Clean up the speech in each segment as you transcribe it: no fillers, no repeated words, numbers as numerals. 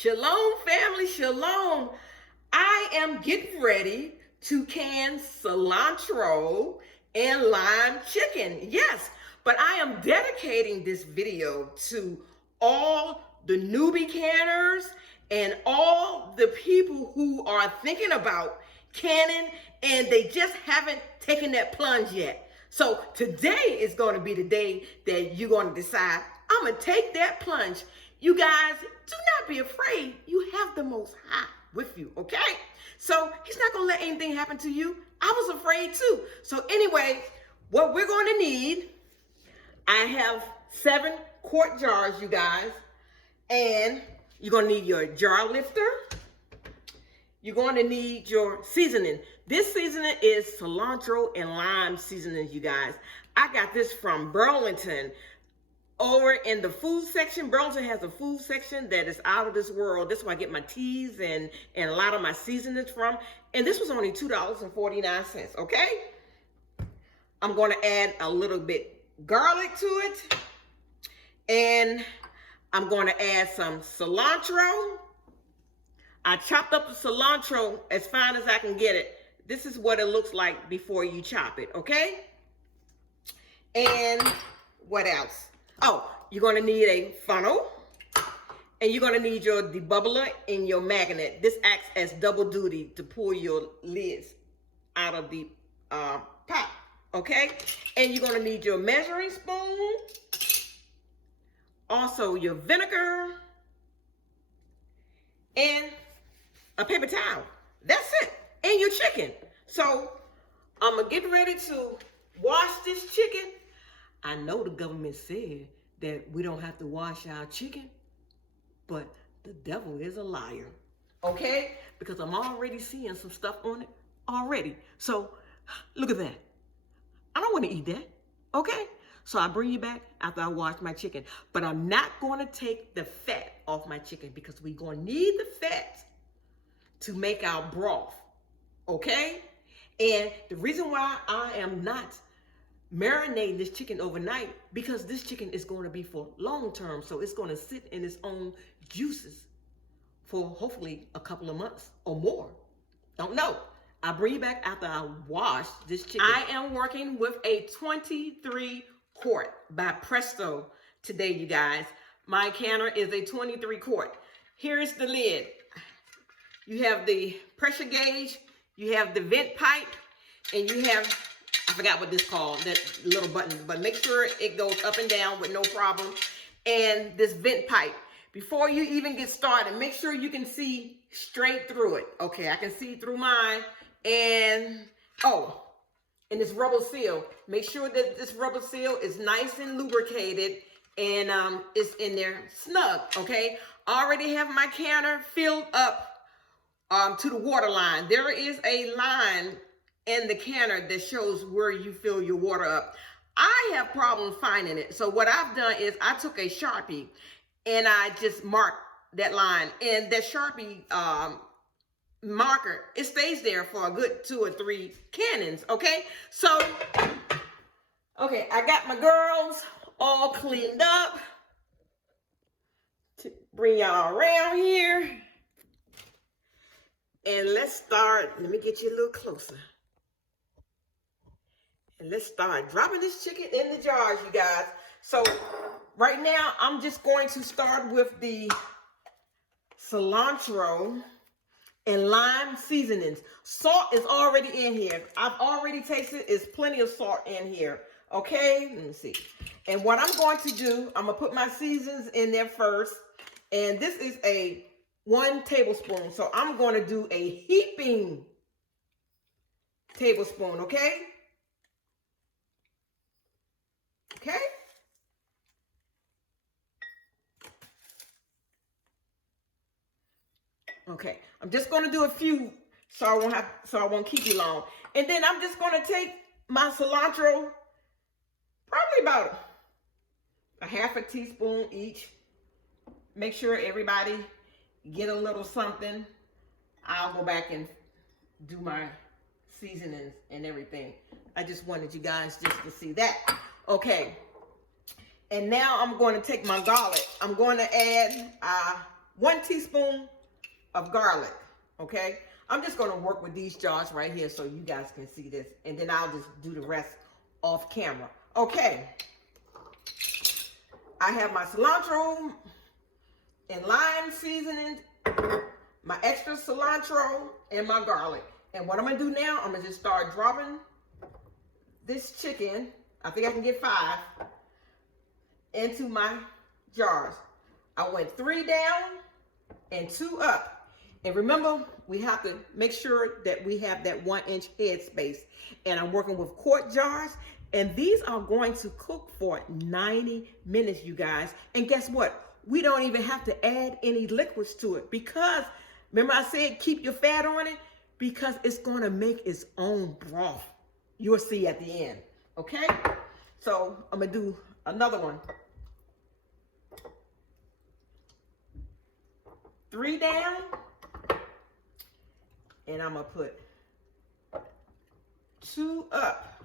Shalom, family, shalom. I am getting ready to can cilantro and lime chicken. Yes, but I am dedicating this video to all the newbie canners and all the people who are thinking about canning and they just haven't taken that plunge yet. So today is going to be the day that you're going to decide, I'm going to take that plunge. You guys, do not be afraid. You have the Most High with you, okay? So he's not going to let anything happen to you. I was afraid too. So anyway, what we're going to need, I have 7 quart jars, you guys. And you're going to need your jar lifter. You're going to need your seasoning. This seasoning is cilantro and lime seasoning, you guys. I got this from Burlington. Over in the food section, Burlington has a food section that is out of this world. That's where I get my teas and a lot of my seasonings from. And this was only $2.49, okay? I'm going to add a little bit garlic to it. And I'm going to add some cilantro. I chopped up the cilantro as fine as I can get it. This is what it looks like before you chop it, okay? And what else? Oh, you're going to need a funnel, and you're going to need your debubbler and your magnet. This acts as double duty to pull your lids out of the pot, okay? And you're going to need your measuring spoon, also your vinegar, and a paper towel. That's it. And your chicken. So I'm going to get ready to wash this chicken. I know the government said that we don't have to wash our chicken, but the devil is a liar, okay? Because I'm already seeing some stuff on it already. So look at that. I don't want to eat that, okay? So I bring you back after I wash my chicken, but I'm not going to take the fat off my chicken because we're going to need the fat to make our broth, okay? And the reason why I am not marinating this chicken overnight, because this chicken is going to be for long term, so it's going to sit in its own juices for hopefully a couple of months or more. Don't know. I'll bring you back after I wash this chicken. I am working with a 23 quart by Presto today, you guys. My canner is a 23 quart. Here is the lid. You have the pressure gauge, you have the vent pipe, and you have, I forgot what this called, that little button, but make sure it goes up and down with no problem. And this vent pipe. Before you even get started, make sure you can see straight through it. Okay, I can see through mine. And, oh, and this rubber seal. Make sure that this rubber seal is nice and lubricated and it's in there snug, okay? I already have my canner filled up to the water line. There is a line in the canner that shows where you fill your water up. I have problems finding it. So what I've done is I took a Sharpie and I just marked that line. And that Sharpie marker, it stays there for a good 2 or 3 cannons, okay? So, okay, I got my girls all cleaned up. To bring y'all around here. And let's start, let me get you a little closer. And let's start dropping this chicken in the jars, you guys. So right now, I'm just going to start with the cilantro and lime seasonings. Salt is already in here. I've already tasted, there's plenty of salt in here. Okay, let me see. And what I'm going to do, I'm gonna put my seasons in there first. And this is a 1 tablespoon. So I'm going to do a heaping tablespoon, okay? Okay? Okay. I'm just going to do a few so I won't keep you long. And then I'm just going to take my cilantro, probably about a half a teaspoon each. Make sure everybody get a little something. I'll go back and do my seasonings and everything. I just wanted you guys just to see that. Okay. And now I'm going to take my garlic. I'm going to add 1 teaspoon of garlic, okay? I'm just gonna work with these jars right here so you guys can see this, and then I'll just do the rest off camera. Okay, I have my cilantro and lime seasoning, my extra cilantro, and my garlic. And what I'm gonna do now, I'm gonna just start dropping this chicken, I think I can get 5, into my jars. I went 3 down and 2 up. And remember, we have to make sure that we have that 1-inch head space. And I'm working with quart jars. And these are going to cook for 90 minutes, you guys. And guess what? We don't even have to add any liquids to it because, remember I said keep your fat on it? Because it's going to make its own broth. You'll see at the end, okay? So I'm going to do another one. 3 down. And I'm going to put 2 up.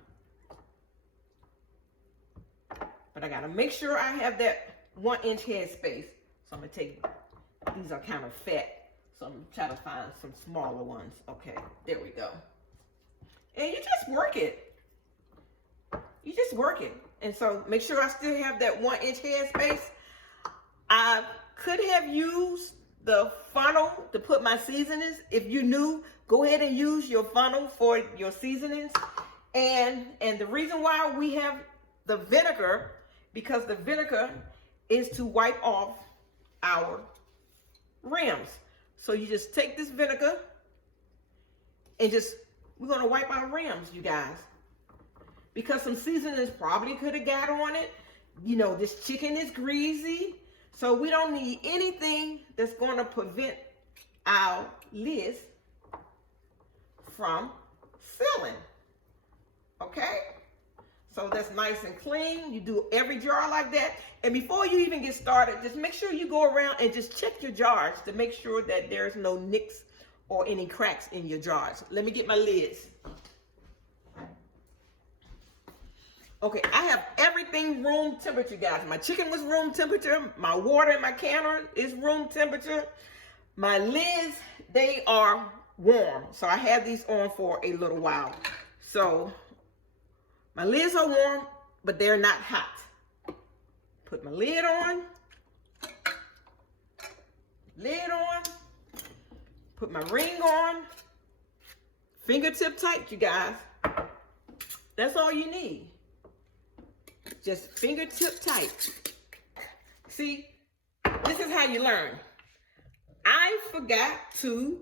But I got to make sure I have that 1-inch head space. So I'm going to take, these are kind of fat. So I'm going to try to find some smaller ones. Okay, there we go. And you just work it. You just work it. And so make sure I still have that 1-inch head space. I could have used the funnel to put my seasonings. If you knew, go ahead and use your funnel for your seasonings. And the reason why we have the vinegar, because the vinegar is to wipe off our rims. So you just take this vinegar and we're gonna wipe our rims, you guys. Because some seasonings probably could have got on it. You know, this chicken is greasy. So we don't need anything that's going to prevent our lids from sealing. Okay? So that's nice and clean. You do every jar like that. And before you even get started, just make sure you go around and just check your jars to make sure that there's no nicks or any cracks in your jars. Let me get my lids. Okay, I have everything room temperature, guys. My chicken was room temperature. My water in my canner is room temperature. My lids, they are warm. So I had these on for a little while. So my lids are warm, but they're not hot. Put my lid on. Lid on. Put my ring on. Fingertip tight, you guys. That's all you need. Just fingertip tight. See, this is how you learn. I forgot to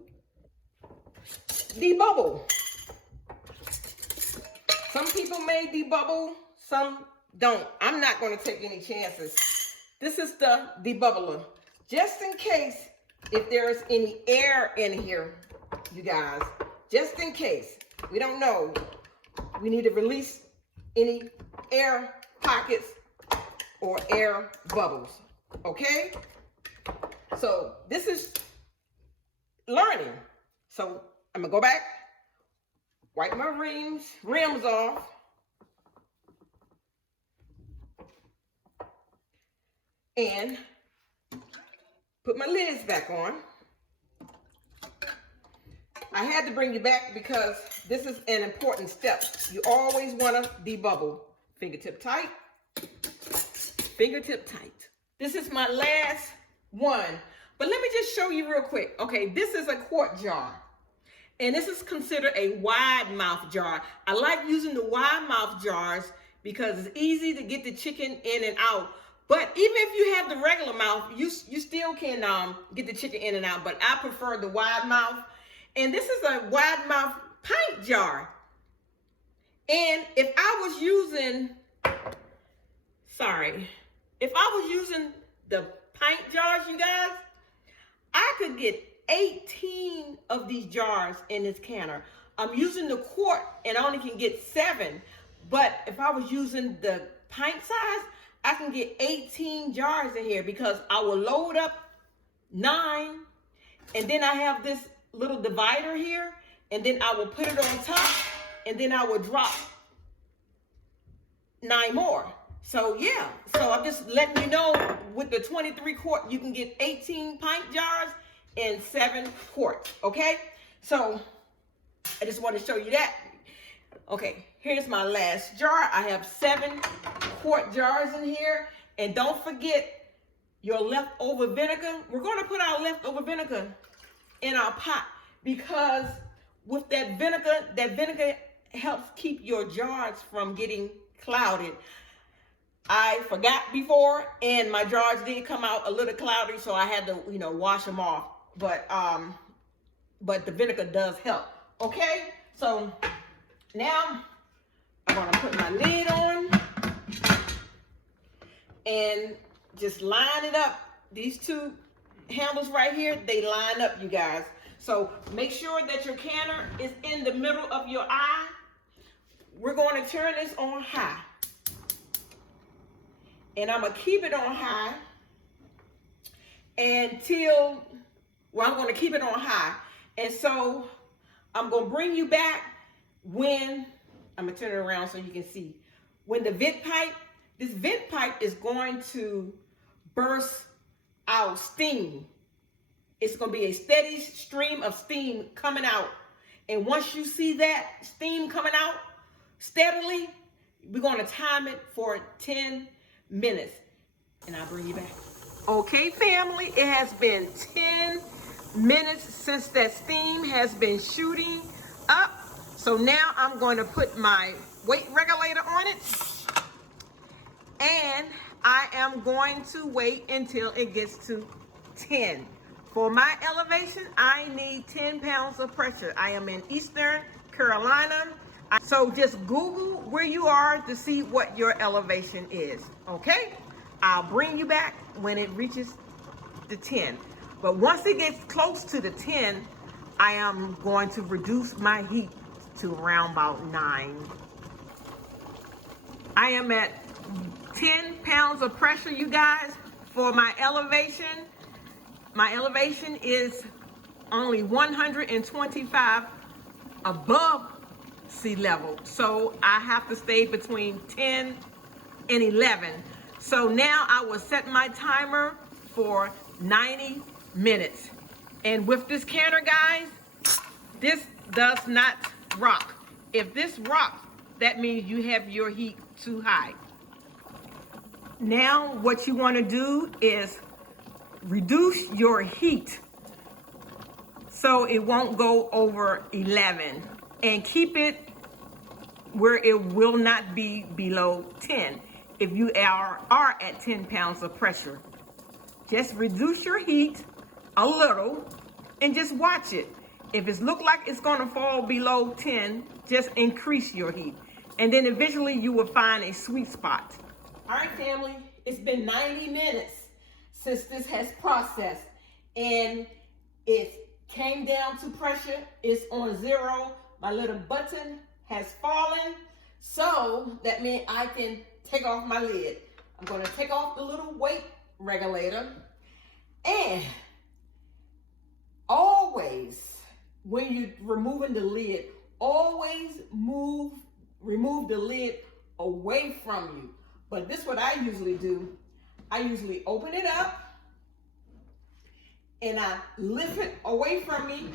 debubble. Some people may debubble, some don't. I'm not going to take any chances. This is the debubbler. Just in case if there's any air in here, you guys. Just in case. We don't know. We need to release any air pockets or air bubbles. Okay? So this is learning. So I'm gonna go back, wipe my rims off. And put my lids back on. I had to bring you back because this is an important step. You always want to debubble. Fingertip tight. Fingertip tight. This is my last one. But let me just show you real quick. Okay, this is a quart jar. And this is considered a wide mouth jar. I like using the wide mouth jars because it's easy to get the chicken in and out. But even if you have the regular mouth, you still can get the chicken in and out. But I prefer the wide mouth. And this is a wide mouth pint jar. And if I was using, the pint jars, you guys, I could get 18 of these jars in this canner. I'm using the quart and I only can get 7. But if I was using the pint size, I can get 18 jars in here because I will load up 9. And then I have this little divider here. And then I will put it on top. And then I will drop 9 more. So yeah, so I'm just letting you know, with the 23 quart, you can get 18 pint jars and 7 quarts, okay? So I just want to show you that. Okay, here's my last jar. I have 7 quart jars in here. And don't forget your leftover vinegar. We're going to put our leftover vinegar in our pot, because with that vinegar helps keep your jars from getting clouded. I forgot before, and my jars did come out a little cloudy, so I had to, wash them off. But the vinegar does help. Okay, so now I'm gonna put my lid on and just line it up. These 2 handles right here, they line up, you guys. So make sure that your canner is in the middle of your eye. We're going to turn this on high. And I'm going to keep it on high until, I'm going to keep it on high. And so I'm going to bring you back when, I'm going to turn it around so you can see. When the this vent pipe is going to burst out steam. It's going to be a steady stream of steam coming out. And once you see that steam coming out steadily, we're going to time it for 10 minutes. And I'll bring you back. Okay, family, it has been 10 minutes since that steam has been shooting up. So now I'm going to put my weight regulator on it. And I am going to wait until it gets to 10. For my elevation, I need 10 pounds of pressure. I am in Eastern Carolina. So just Google where you are to see what your elevation is, okay? I'll bring you back when it reaches the 10. But once it gets close to the 10, I am going to reduce my heat to around about 9. I am at 10 pounds of pressure, you guys, for my elevation. My elevation is only 125 above sea level. So I have to stay between 10 and 11. So now I will set my timer for 90 minutes. And with this canner, guys, this does not rock. If this rocks, that means you have your heat too high. Now what you want to do is reduce your heat so it won't go over 11, and keep it where it will not be below 10. If you are at 10 pounds of pressure, just reduce your heat a little and just watch it. If it looks like it's going to fall below 10, just increase your heat, and then eventually you will find a sweet spot. All right, family, it's been 90 minutes since this has processed, and it came down to pressure. It's on 0. My little button has fallen, so that means I can take off my lid. I'm going to take off the little weight regulator, and always, when you're removing the lid, always remove the lid away from you. But this is what I usually do. I usually open it up and I lift it away from me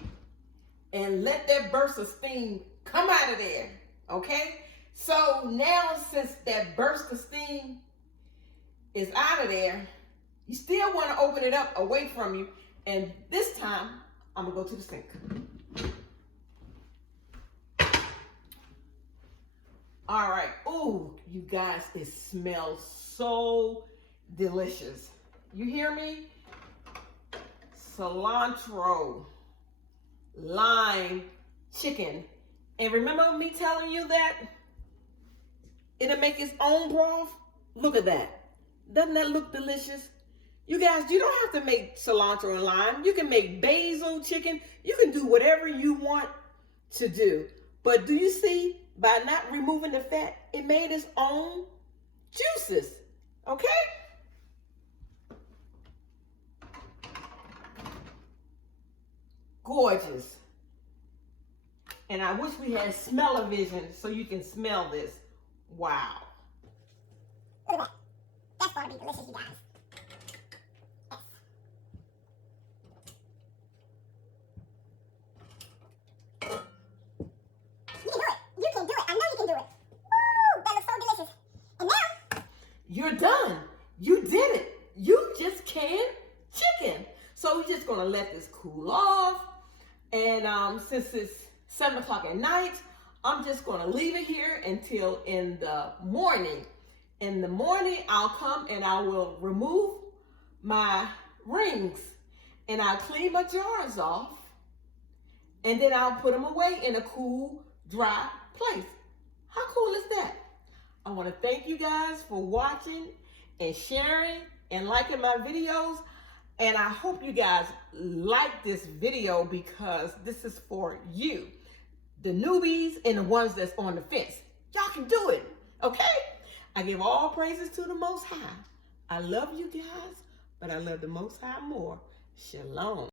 and let that burst of steam come out of there, okay? So now, since that burst of steam is out of there, you still want to open it up away from you, and this time I'm gonna go to the sink. All right. Ooh, you guys, it smells so delicious. You hear me? Cilantro, lime chicken. And remember me telling you that it'll make its own broth? Look at that. Doesn't that look delicious? You guys, you don't have to make cilantro and lime. You can make basil chicken. You can do whatever you want to do. But do you see, by not removing the fat, it made its own juices, okay? Gorgeous. And I wish we had smell-o-vision so you can smell this. Wow. Look at that. That's going to be delicious, you guys. Yes. You can do it. You can do it. I know you can do it. Woo! That looks so delicious. And now, you're done. You did it. You just canned chicken. So we're just gonna let this cool off. And since it's 7 o'clock at night, I'm just gonna leave it here until in the morning. In the morning, I'll come and I will remove my rings and I'll clean my jars off. And then I'll put them away in a cool, dry place. How cool is that? I want to thank you guys for watching and sharing and liking my videos. And I hope you guys like this video because this is for you, the newbies and the ones that's on the fence. Y'all can do it, okay? I give all praises to the Most High. I love you guys, but I love the Most High more. Shalom.